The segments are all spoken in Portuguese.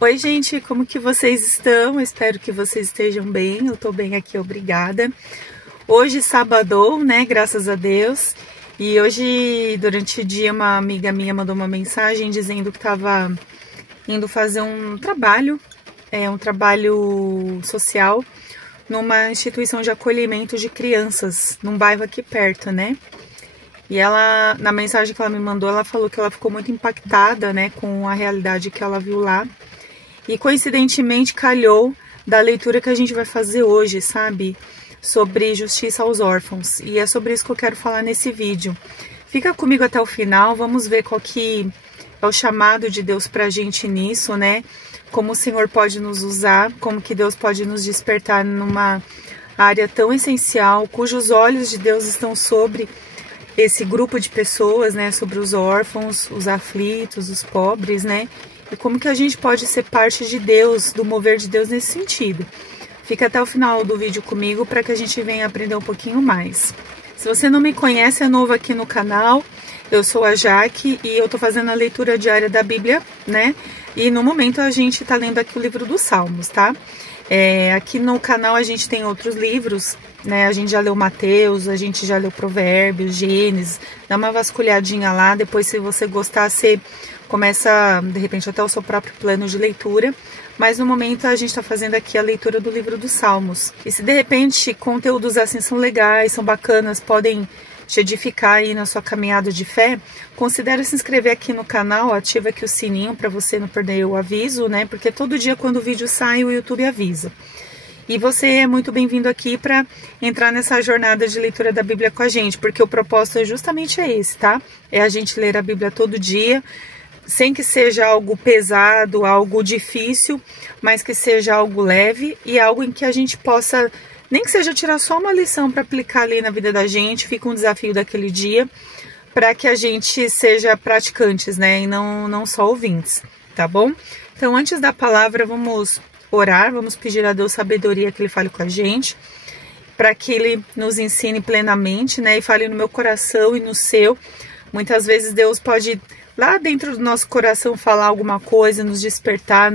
Oi, gente, como que vocês estão? Espero que vocês estejam bem. Eu tô bem aqui, obrigada. Hoje, sabadou, né? Graças a Deus. E hoje, durante o dia, uma amiga minha mandou uma mensagem dizendo que estava indo fazer um trabalho social numa instituição de acolhimento de crianças, num bairro aqui perto, né? E ela, na mensagem que ela me mandou, ela falou que ela ficou muito impactada, né, com a realidade que ela viu lá. E coincidentemente calhou da leitura que a gente vai fazer hoje, sabe? Sobre justiça aos órfãos. E é sobre isso que eu quero falar nesse vídeo. Fica comigo até o final, vamos ver qual que é o chamado de Deus pra gente nisso, né? Como o Senhor pode nos usar, como que Deus pode nos despertar numa área tão essencial, cujos olhos de Deus estão sobre esse grupo de pessoas, né? Sobre os órfãos, os aflitos, os pobres, né? E como que a gente pode ser parte de Deus, do mover de Deus nesse sentido. Fica até o final do vídeo comigo para que a gente venha aprender um pouquinho mais. Se você não me conhece, é novo aqui no canal, eu sou a Jaque e eu tô fazendo a leitura diária da Bíblia, né? E no momento a gente tá lendo aqui o livro dos Salmos, tá? Aqui no canal a gente tem outros livros, né? A gente já leu Mateus, a gente já leu Provérbios, Gênesis, dá uma vasculhadinha lá, depois se você gostar, você começa, de repente, até o seu próprio plano de leitura, mas no momento a gente está fazendo aqui a leitura do livro dos Salmos. E se de repente conteúdos assim são legais, são bacanas, podem te edificar aí na sua caminhada de fé, considere se inscrever aqui no canal, ativa aqui o sininho para você não perder o aviso, né? Porque todo dia quando o vídeo sai, o YouTube avisa. E você é muito bem-vindo aqui para entrar nessa jornada de leitura da Bíblia com a gente, porque o propósito é justamente esse, tá? É a gente ler a Bíblia todo dia, sem que seja algo pesado, algo difícil, mas que seja algo leve e algo em que a gente possa, nem que seja tirar só uma lição para aplicar ali na vida da gente, fica um desafio daquele dia, para que a gente seja praticantes, né, e não só ouvintes, tá bom? Então, antes da palavra, vamos orar, vamos pedir a Deus sabedoria que Ele fale com a gente, para que Ele nos ensine plenamente, né, e fale no meu coração e no seu. Muitas vezes Deus pode lá dentro do nosso coração falar alguma coisa, nos despertar,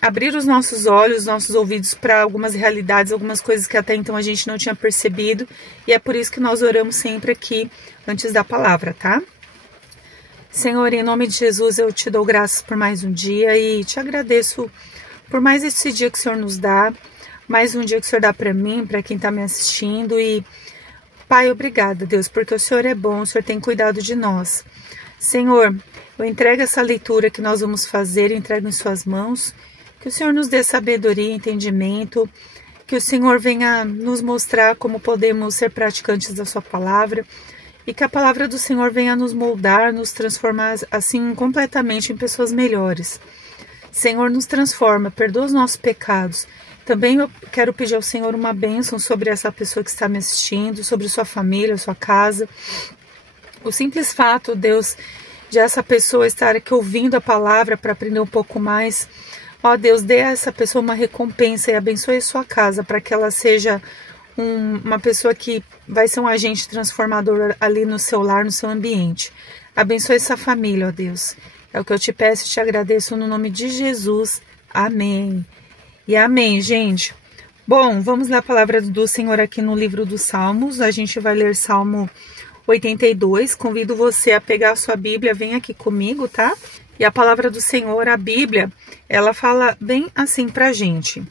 abrir os nossos olhos, nossos ouvidos para algumas realidades, algumas coisas que até então a gente não tinha percebido. E é por isso que nós oramos sempre aqui antes da palavra, tá? Senhor, em nome de Jesus, eu te dou graças por mais um dia e te agradeço por mais esse dia que o Senhor nos dá, mais um dia que o Senhor dá para mim, para quem está me assistindo. E Pai, obrigada, Deus, porque o Senhor é bom, o Senhor tem cuidado de nós. Senhor, eu entrego essa leitura que nós vamos fazer, eu entrego em suas mãos, que o Senhor nos dê sabedoria e entendimento, que o Senhor venha nos mostrar como podemos ser praticantes da sua palavra, e que a palavra do Senhor venha nos moldar, nos transformar assim completamente em pessoas melhores. Senhor, nos transforma, perdoa os nossos pecados. Também eu quero pedir ao Senhor uma bênção sobre essa pessoa que está me assistindo, sobre sua família, sua casa. O simples fato, Deus, de essa pessoa estar aqui ouvindo a palavra para aprender um pouco mais. Ó Deus, dê a essa pessoa uma recompensa e abençoe a sua casa para que ela seja uma pessoa que vai ser um agente transformador ali no seu lar, no seu ambiente. Abençoe essa família, ó Deus. É o que eu te peço e te agradeço no nome de Jesus. Amém. E amém, gente. Bom, vamos ler a palavra do Senhor aqui no livro dos Salmos. A gente vai ler Salmo 82. Convido você a pegar a sua Bíblia, vem aqui comigo, tá? E a palavra do Senhor, a Bíblia, ela fala bem assim pra gente.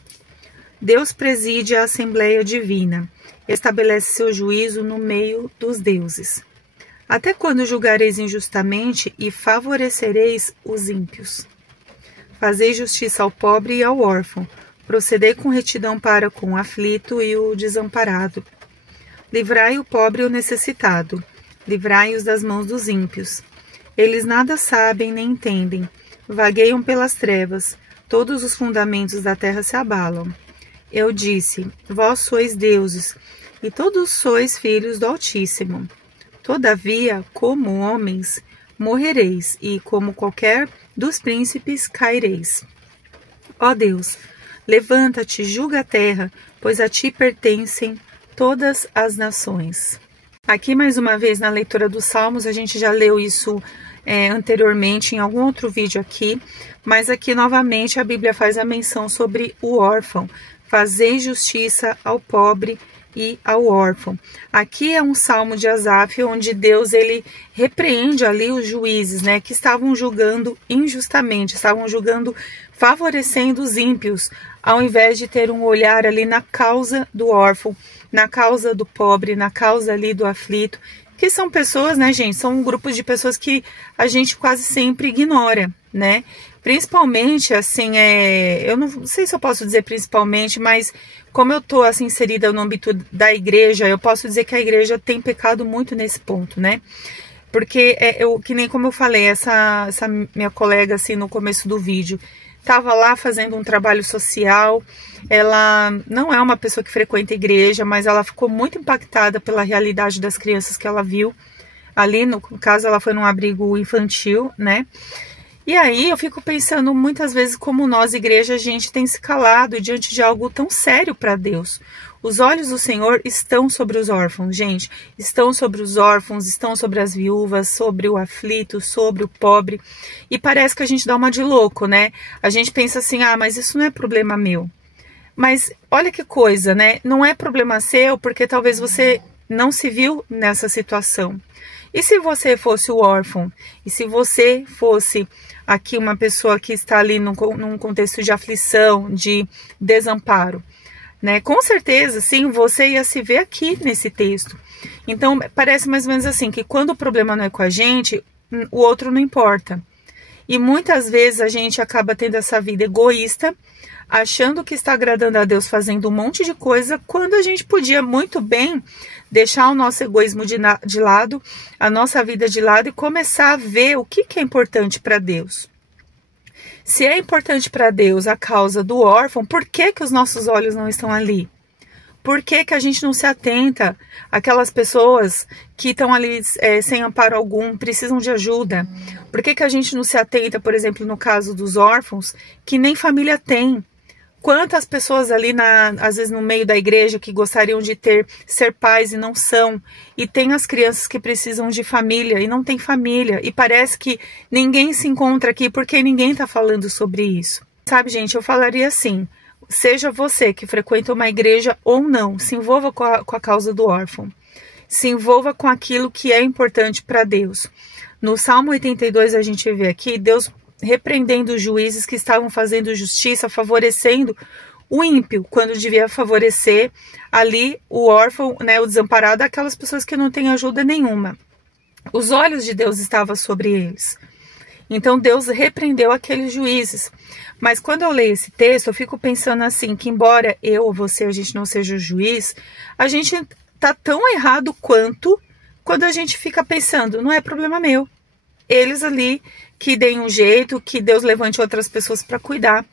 Deus preside a Assembleia Divina, estabelece seu juízo no meio dos deuses. Até quando julgareis injustamente e favorecereis os ímpios? Fazei justiça ao pobre e ao órfão, procedei com retidão para com o aflito e o desamparado. Livrai o pobre e o necessitado, livrai-os das mãos dos ímpios. Eles nada sabem nem entendem, vagueiam pelas trevas, todos os fundamentos da terra se abalam. Eu disse, vós sois deuses, e todos sois filhos do Altíssimo. Todavia, como homens, morrereis, e como qualquer dos príncipes caireis. Ó Deus, levanta-te, julga a terra, pois a ti pertencem todas as nações. Aqui mais uma vez na leitura dos Salmos, a gente já leu isso anteriormente em algum outro vídeo aqui, mas aqui novamente a Bíblia faz a menção sobre o órfão. Fazei justiça ao pobre e ao órfão. Aqui é um salmo de Asaf, onde Deus ele repreende ali os juízes, né, que estavam julgando injustamente, estavam julgando favorecendo os ímpios, ao invés de ter um olhar ali na causa do órfão, na causa do pobre, na causa ali do aflito, que são pessoas, né, gente, são um grupo de pessoas que a gente quase sempre ignora, né, principalmente, assim, eu não sei se eu posso dizer principalmente, mas como eu tô, assim, inserida no âmbito da igreja, eu posso dizer que a igreja tem pecado muito nesse ponto, né, porque, que nem como eu falei, essa minha colega, assim, no começo do vídeo, estava lá fazendo um trabalho social, ela não é uma pessoa que frequenta a igreja, mas ela ficou muito impactada pela realidade das crianças que ela viu, ali, no caso, ela foi num abrigo infantil, né, e aí eu fico pensando muitas vezes como nós, igreja, a gente tem se calado diante de algo tão sério para Deus. Os olhos do Senhor estão sobre os órfãos, gente. Estão sobre os órfãos, estão sobre as viúvas, sobre o aflito, sobre o pobre. E parece que a gente dá uma de louco, né? A gente pensa assim, mas isso não é problema meu. Mas olha que coisa, né? Não é problema seu porque talvez você não se viu nessa situação. E se você fosse o órfão? E se você fosse aqui uma pessoa que está ali num contexto de aflição, de desamparo, né? Com certeza, sim, você ia se ver aqui nesse texto. Então, parece mais ou menos assim, que quando o problema não é com a gente, o outro não importa. E muitas vezes a gente acaba tendo essa vida egoísta, achando que está agradando a Deus fazendo um monte de coisa, quando a gente podia muito bem deixar o nosso egoísmo de lado, a nossa vida de lado e começar a ver o que é importante para Deus. Se é importante para Deus a causa do órfão, por que os nossos olhos não estão ali? Por que a gente não se atenta àquelas pessoas que estão ali sem amparo algum, precisam de ajuda? Por que a gente não se atenta, por exemplo, no caso dos órfãos, que nem família tem? Quantas pessoas ali, às vezes no meio da igreja, que gostariam de ser pais e não são, e tem as crianças que precisam de família e não tem família, e parece que ninguém se encontra aqui porque ninguém está falando sobre isso. Sabe, gente, eu falaria assim, seja você que frequenta uma igreja ou não, se envolva com a causa do órfão, se envolva com aquilo que é importante para Deus. No Salmo 82 a gente vê aqui, Deus repreendendo os juízes que estavam fazendo justiça, favorecendo o ímpio, quando devia favorecer ali o órfão, né, o desamparado, aquelas pessoas que não têm ajuda nenhuma. Os olhos de Deus estavam sobre eles. Então Deus repreendeu aqueles juízes. Mas quando eu leio esse texto, eu fico pensando assim, que embora eu ou você, a gente não seja o juiz, a gente tá tão errado quanto quando a gente fica pensando, não é problema meu. Eles ali que deem um jeito, que Deus levante outras pessoas para cuidar.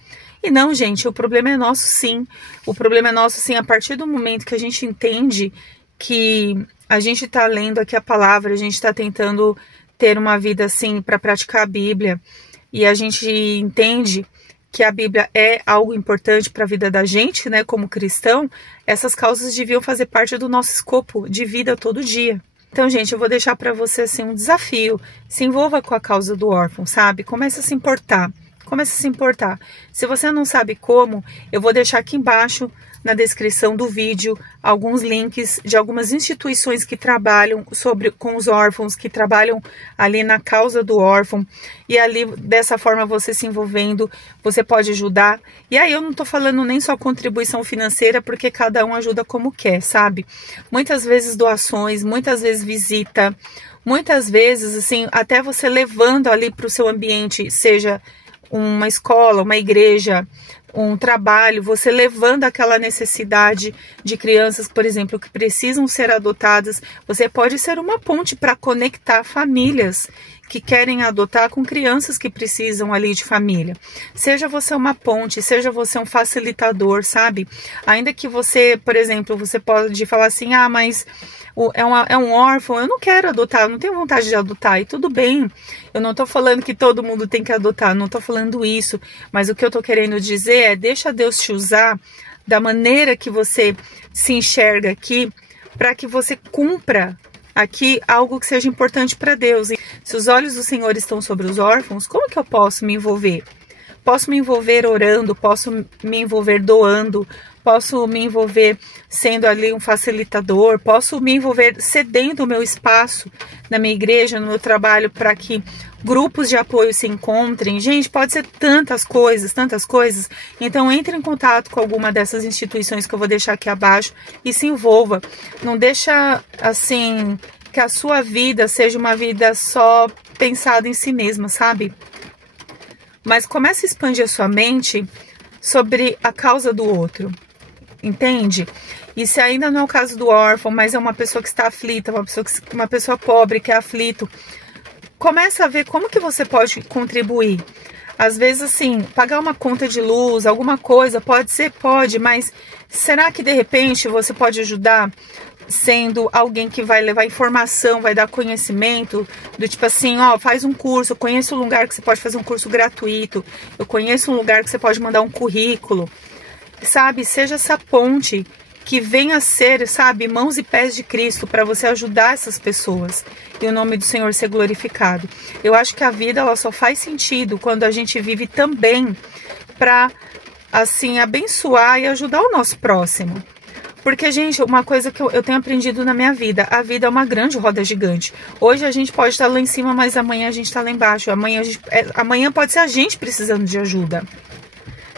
E não, gente, o problema é nosso sim. O problema é nosso sim a partir do momento que a gente entende que a gente está lendo aqui a palavra, a gente está tentando ter uma vida assim para praticar a Bíblia. E a gente entende que a Bíblia é algo importante para a vida da gente, né, como cristão. Essas causas deviam fazer parte do nosso escopo de vida todo dia. Então, gente, eu vou deixar para você assim um desafio. Se envolva com a causa do órfão, sabe? Comece a se importar. Comece a se importar. Se você não sabe como, eu vou deixar aqui embaixo na descrição do vídeo alguns links de algumas instituições que trabalham com os órfãos, que trabalham ali na causa do órfão. E ali, dessa forma, você se envolvendo, você pode ajudar. E aí eu não tô falando nem só contribuição financeira, porque cada um ajuda como quer, sabe? Muitas vezes doações, muitas vezes visita, muitas vezes, assim, até você levando ali para o seu ambiente, seja uma escola, uma igreja, um trabalho, você levando aquela necessidade de crianças, por exemplo, que precisam ser adotadas, você pode ser uma ponte para conectar famílias que querem adotar com crianças que precisam ali de família. Seja você uma ponte, seja você um facilitador, sabe? Ainda que você, por exemplo, você pode falar assim, mas é um órfão, eu não quero adotar, eu não tenho vontade de adotar, e tudo bem. Eu não tô falando que todo mundo tem que adotar, não tô falando isso, mas o que eu tô querendo dizer é, deixa Deus te usar da maneira que você se enxerga aqui, para que você cumpra aqui algo que seja importante para Deus. E se os olhos do Senhor estão sobre os órfãos, como que eu posso me envolver? Posso me envolver orando, posso me envolver doando, posso me envolver sendo ali um facilitador, posso me envolver cedendo o meu espaço na minha igreja, no meu trabalho, para que grupos de apoio se encontrem. Gente, pode ser tantas coisas, tantas coisas. Então entre em contato com alguma dessas instituições que eu vou deixar aqui abaixo e se envolva. Não deixa assim que a sua vida seja uma vida só pensada em si mesma, sabe? Mas comece a expandir a sua mente sobre a causa do outro, entende? E se ainda não é o caso do órfão, mas é uma pessoa que está aflita, uma pessoa pobre que é aflito, comece a ver como que você pode contribuir. Às vezes, assim, pagar uma conta de luz, alguma coisa, pode ser, pode, mas será que de repente você pode ajudar sendo alguém que vai levar informação, vai dar conhecimento, do tipo assim, ó, faz um curso, eu conheço um lugar que você pode fazer um curso gratuito, eu conheço um lugar que você pode mandar um currículo, sabe? Seja essa ponte que venha a ser, sabe, mãos e pés de Cristo para você ajudar essas pessoas e o nome do Senhor ser glorificado. Eu acho que a vida, ela só faz sentido quando a gente vive também para, assim, abençoar e ajudar o nosso próximo. Porque, gente, uma coisa que eu tenho aprendido na minha vida, a vida é uma grande roda gigante. Hoje a gente pode estar lá em cima, mas amanhã a gente está lá embaixo. Amanhã pode ser a gente precisando de ajuda,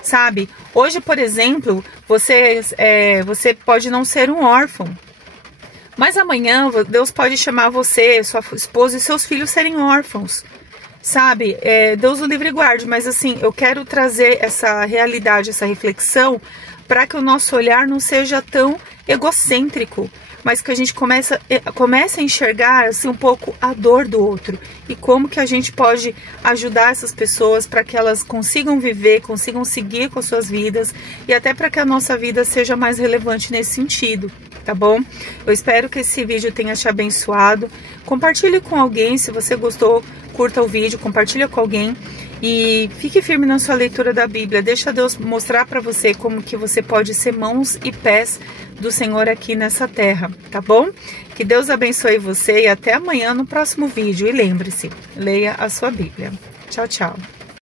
sabe? Hoje, por exemplo, você pode não ser um órfão. Mas amanhã Deus pode chamar você, sua esposa e seus filhos serem órfãos. Sabe? Deus o livre e guarde. Mas assim, eu quero trazer essa realidade, essa reflexão, para que o nosso olhar não seja tão egocêntrico, mas que a gente comece a enxergar assim, um pouco a dor do outro e como que a gente pode ajudar essas pessoas para que elas consigam viver, consigam seguir com as suas vidas e até para que a nossa vida seja mais relevante nesse sentido, tá bom? Eu espero que esse vídeo tenha te abençoado. Compartilhe com alguém, se você gostou, curta o vídeo, compartilha com alguém. E fique firme na sua leitura da Bíblia. Deixa Deus mostrar para você como que você pode ser mãos e pés do Senhor aqui nessa terra, tá bom? Que Deus abençoe você e até amanhã no próximo vídeo. E lembre-se, leia a sua Bíblia. Tchau, tchau.